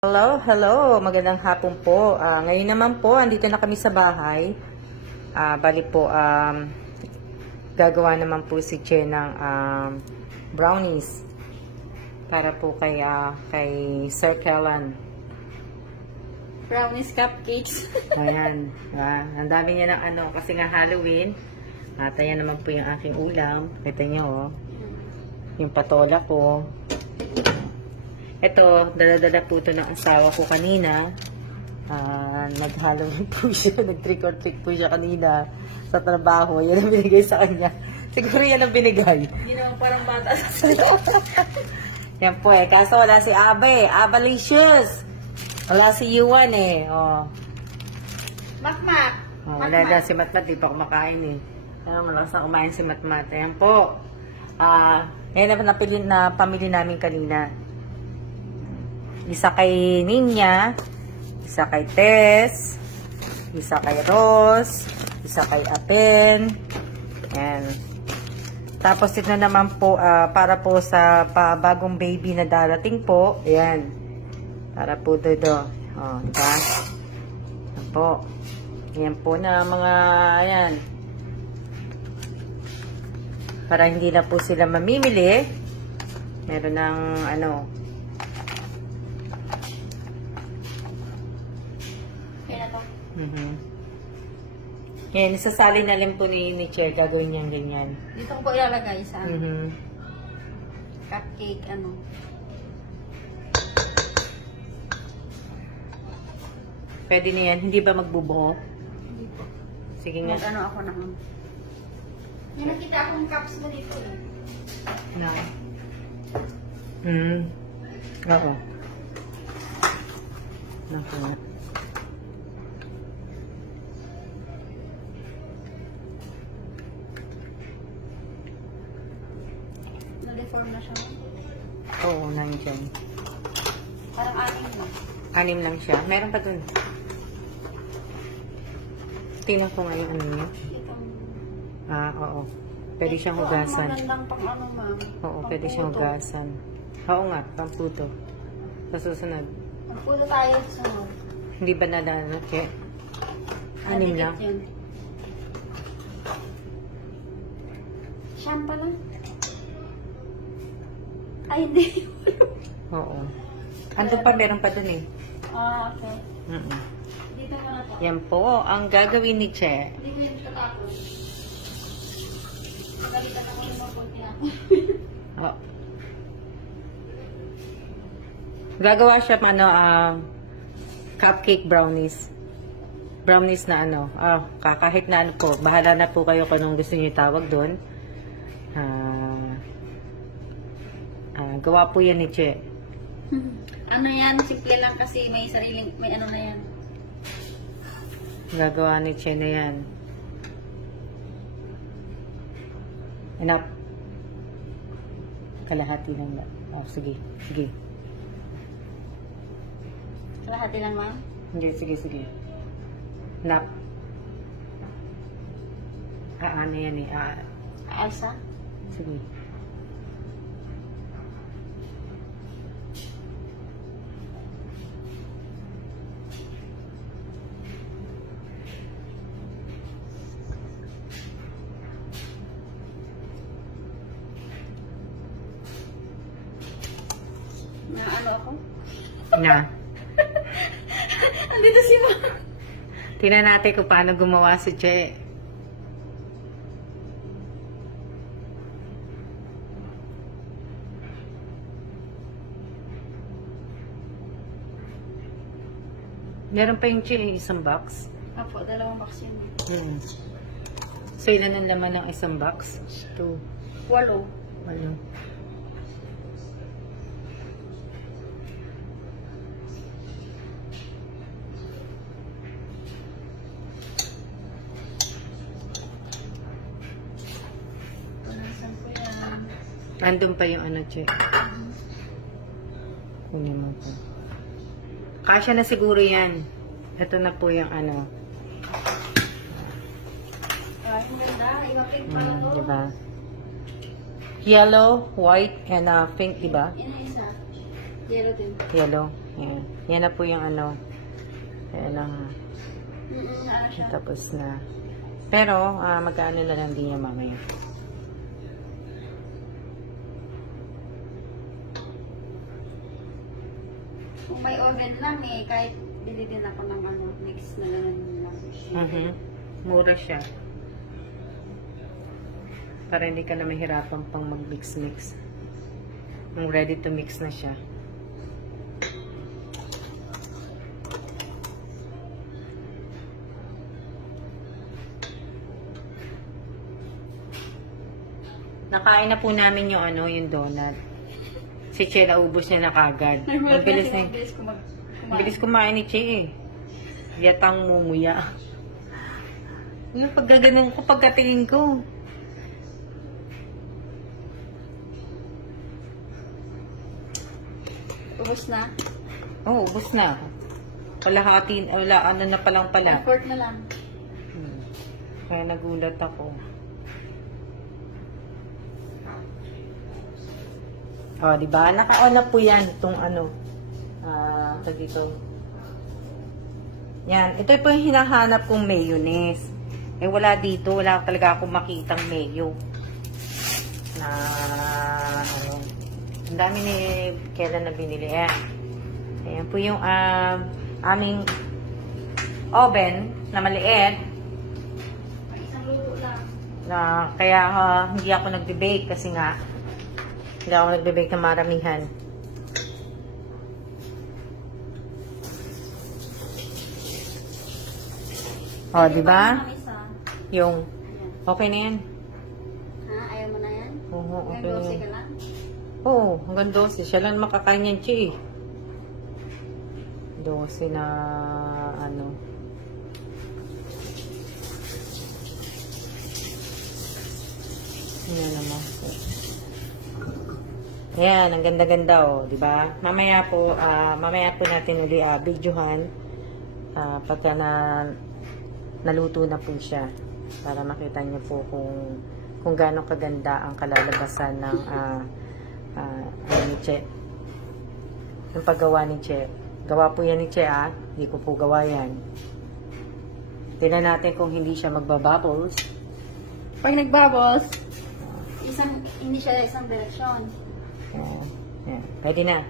Hello, hello. Magandang hapon po. Ngayon naman po, andito na kami sa bahay. Bali po, gagawa naman po si Che ng brownies para po kay Sir Kellan. Brownies cupcakes. Ayan. Ang dami niya ng kasi nga Halloween. At ayan naman po yung aking ulam. Kita niyo, oh. Yung patola ko. Ito, dala-dala po ito ng asawa ko kanina. Nag-Halloween po siya. Nag-trick or treat po siya kanina sa trabaho. Yan ang binigay sa kanya. Siguro yan ang binigay. Hindi naman parang bata. Yan po eh. Kaso wala si Abe. Abalicious. Wala si Yuan eh. Oh. Makmak. Oh, wala na si Matmat. Di pa kumakain eh. Pero malakas na kumain si Matmat. Ayan po. Yan na pamili namin kanina. Isa kay Ninya, isa kay Tess, isa kay Rose, isa kay Apen. Ayan. Tapos ito naman po, para po sa bagong baby na darating po. Ayan. Para po dodo. O, diba? Ayan po. Ayan po na mga, ayan. Para hindi na po sila mamimili. Meron ng, Yan, isasali na lang po ni Che, gagawin niyang ganyan. Dito ko ilalagay sa cupcake, Pwede na yan, hindi ba magbubuo? Hindi po. Sige nga. Ako na. May nakita akong cups mo dito eh. Na. Oo. Naku nga. Na-deform na siya. Oo, nandiyan. Parang 6 lang. 6 lang siya. Meron pa dun. Tingnan ko ngayon niya. Itong... Oo. Pwede siyang hugasan. Magandang pang ma'am. Oo, pwede siyang hugasan. Oo nga, pamputo. Sa susunod. Magputo tayo sa Hindi ba Che? 6 lang. Siyam pa lang. Ay, hindi. Oo. Andun pa, meron pa dun eh. Okay. Dito pa na po. Yan po, ang gagawin ni Che. Hindi ko yun tatapos. Magalitan ako yung mapunti ako. Gagawa siya cupcake brownies. Brownies na kahit na po. Bahala na po kayo kung anong gusto niyo tawag doon. Gawa po yan ni Che. Yan? Simple lang kasi may sariling, may na yan. Gagawa ni Che na yan. Enough. Kalahati lang ba? Sige. Sige. Kalahati lang, ma'am? Hindi, sige. Enough. Ano yan eh. Elsa? Sige. Ako? Na. Andito si ma'am. Tingnan natin kung paano gumawa si Che. Meron pa yung Che, isang box. Apo, 2 box yun. So, ilan ang laman ng isang box? 2. 8. 8. Andun pa yung Che. Kunin mo po. Kasya na siguro yan. Ito na po yung Ang ganda. Iba pink pala to. Diba? Yellow, white, and pink, diba? Yan isa. Yellow din. Yellow. Yan. Yan na po yung ano. Yan ang Ano siya? tapos na. Pero, magkaano na lang din yan mamaya. Kung may oven lang eh, kahit bili din ako ng ano, mix na lang. Mura siya. Para hindi ka na mahirapan pang mag-mix-mix. Ready to mix na siya. Nakain na po namin yung ano, yung donut. Si Che, naubos niya na kagad. Mabilis na Bilis kumain ni Che eh. Yatang mumuya. Yung pagkaganon ko, pagkatingin ko. Ubus na? Oo, ubos na. Wala, ano na palang pala. Effort na lang. Kaya nagulat ako. Oh, di ba? Naka-on na po yan itong ano. Dito. Yan. Ito po yung hinahanap kong mayonnaise. Eh, wala dito. Wala talaga akong makitang mayo. Na, ano. Ang dami ni kailan na binili. Ayan po yung aming oven na maliit. Isang luto lang. Kaya hindi ako nagbe-bake kasi nga hindi ako nagbe-bake ng maramihan. Oh, di ba? Yung okay na yan. Ha? Ayaw mo na yan? Oo, okay na Hanggang 12 yan. ka lang? Oo, hanggang 12. Siya lang makakain yan, Chi. 12 na ano. Yan naman. Ayan, ang ganda-ganda oh, di ba? Mamaya po natin uli videohan pagka naluto na po siya para makita niyo po kung gaano kaganda ang kalalabasan ng ni Che. Yung paggawa ni Che. Gawa po yan ni Che hindi ko po gawa yan. Tingnan natin kung hindi siya magbabubbles. Pag nagbubbles, hindi siya isang direksyon. Yan. Pwede na.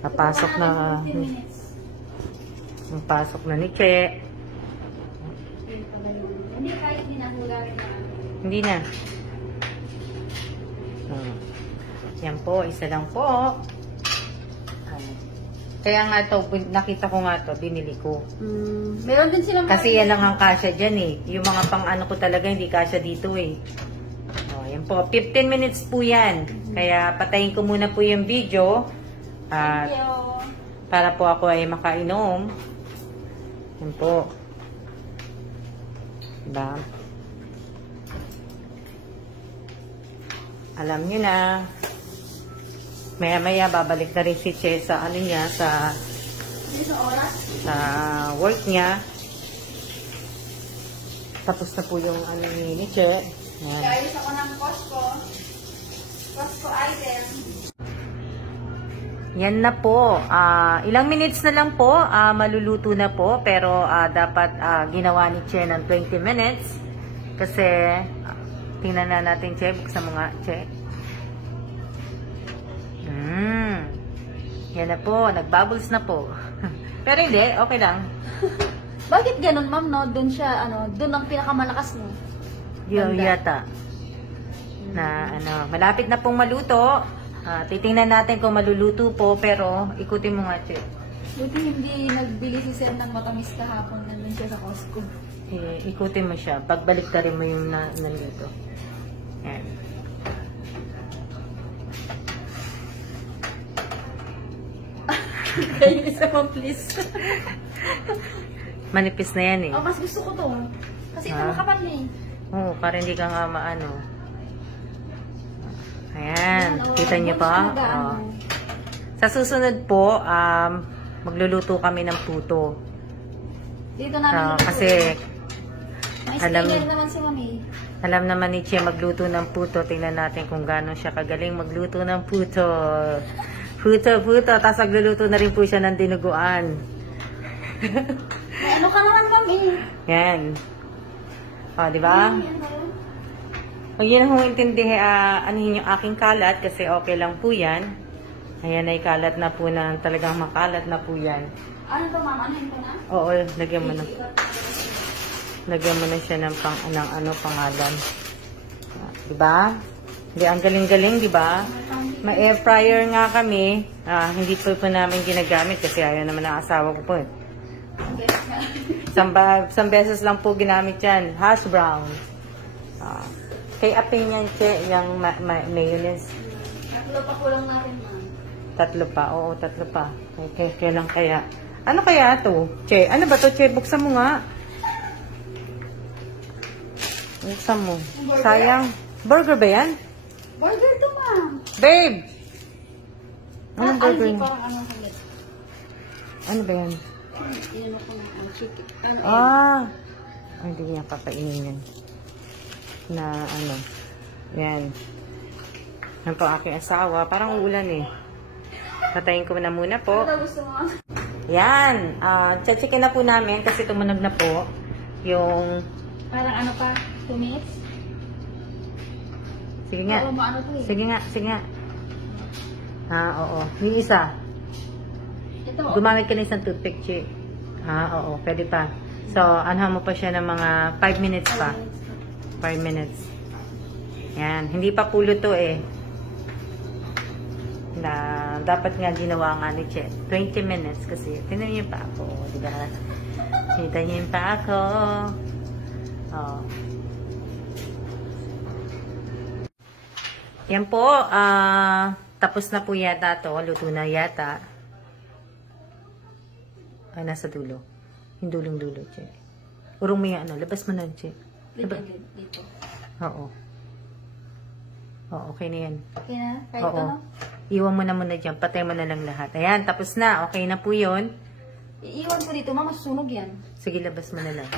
Napasok na. 15 minutes. Napasok na ni Che. Hindi, kahit hindi na hugarin na. Hindi na. Yan po. Isa lang po. Kaya nga to, nakita ko nga to, binili ko. Meron din silang Kasi yan lang ang kasya dyan eh. Yung mga pang ano ko talaga, hindi kasya dito eh. Yan po. 15 minutes po yan. Kaya patayin ko muna po yung video. Thank you. Para po ako ay makainom. Yan po. Diba? Alam nyo na. Maya-maya babalik na rin si Che sa ano niya, sa work niya. Tapos na po yung ano ni Che. Yan. Guys, ako ng Costco item. Yan na po. Ilang minutes na lang po, maluluto na po. Pero dapat ginawa ni Che ng 20 minutes. Kasi, tingnan na natin, Che. Buksan mo nga, Che. Yan na po. Nagbubbles na po. Pero hindi, okay lang. Bakit ganun, ma'am, no? Doon siya, doon ang pinakamalakas mo. Yung yata. Na, malapit na pong maluto. Titingnan natin kung maluluto po, pero ikutin mo nga, Che. Buti hindi nagbili si Sir ng matamis kahapon nandun siya sa Costco. Ikutin mo siya. Pagbalik ka rin mo yung nandito. Yan. Kayo isa pa, please. Manipis na yan eh. Mas gusto ko to. Kasi ito makapal na eh. Oo, para hindi ka nga maano. Ayan. Kita niyo pa? Sa susunod po, magluluto kami ng puto. Dito namin kasi alam naman si Mami. Alam naman ni Che magluto ng puto. Tingnan natin kung gaano siya kagaling magluto ng puto. Puto. Tapos nagluluto na rin po siya ng dinuguan. May ano ka naman, ma'am, Yan. O, di ba? Pag yun ang intindihin, anuhin yung aking kalat kasi okay lang po yan. Ayan ay kalat na po na talagang makalat na po yan. Ano to, ma'am? Ano ito na? Oo, lagyan mo na. Lagyan mo na siya ng pangalan. Diba? Hindi, ang galing-galing, diba? May air fryer nga kami. Hindi po namin ginagamit kasi ayaw naman ang asawa ko po. Isang beses lang po ginamit yan. Hash brown. Kay apin yan, Che, yung mayonnaise. 3 pa kulang natin, ma'am. 3 pa? Oo, 3 pa. Kailan kaya? Ano kaya to? Che, ano ba to, Che? Buksan mo nga. Buksan mo. Sayang. Burger ba yan? Burger to, ma'am. Babe! Anong burger? Hindi, parang ano saglit. Ano ba yan? Iyan ko na ang chicken. Ay, hindi niya kakainin yan. Na ano. Yan. Yan po aking asawa. Parang uulan eh. Patayin ko na muna po. Ano gusto mo? Yan. Check-checkin na po namin kasi tumunog na po yung... Parang ano pa? 2 minutes? Sige nga. Oo, maano to eh. Sige nga. Oo. Yung isa. Ito. Gumamit ka ng isang toothpick, Chi. Oo. Pwede pa. So, anha mo pa siya ng mga 5 minutes pa. 5 minutes. Yan. Hindi pa pulo to eh. Na dapat nga ginawa nga ni Che. 20 minutes kasi. Tingnan niyo pa ako. Diba? Tingnan niyo pa ako. Oh. Yan po. Tapos na po yata to. Luto na yata. Ay, nasa dulo. Yung dulong-dulo, Che. Urong mo yung ano. Labas mo na, Che. Dito. Oo. Okay na yan. Okay na? Kahit Oo. ano? Iwan mo na muna dyan. Patay mo na lang lahat. Ayan, tapos na. Okay na po yun. Iiwan ko dito, ma'am. Masusunog yan. Sige, labas mo na lang.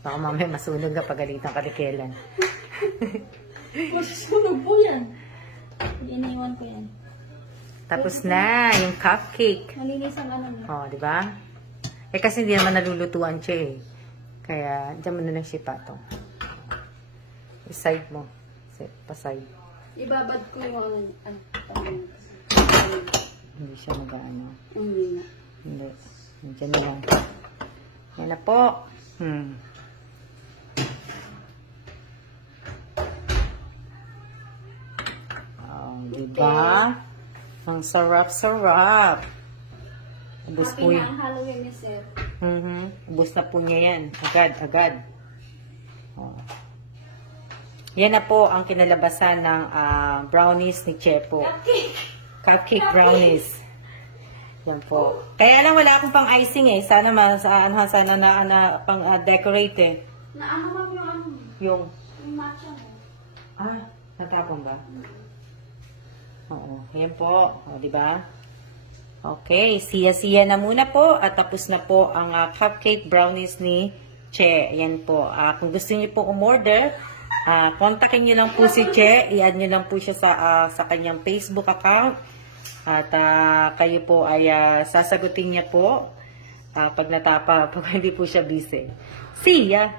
Baka mamaya masunog ka pagalitan ka ni Kailan. Masusunog po yan. Iniiwan ko yan. Tapos na, yung cupcake. Malinis ang ano niya. Di ba? Eh, kasi hindi naman nalulutuan siya eh. Kaya, dyan mo na lang siya patong. I-side mo. Pa-side. Ibabad ko yung Hindi siya mag-ano. Hindi na. Hindi. Diyan na lang. Yan na po. Diba? Ang sarap-sarap. Ubus po Happy yun. na ang Halloween ni Sir. Ubus na po niya yan. Agad. Yan na po ang kinalabasan ng brownies ni Chepo. Cupcake brownies. Yan po. Kaya lang wala akong pang icing eh. Sana sana na pang decorate eh. Na ano ma'am yung ano? Yung Matcha mo. natapon ba? Oo. Yan po. Di ba? Okay. Siya na muna po. At tapos na po ang cupcake brownies ni Che. Yan po. Kung gusto niyo po umorder, kontakin niyo lang po si Che. I-add niyo lang po siya sa kanyang Facebook account. At kayo po ay sasagutin niya po pag hindi po siya busy. See ya!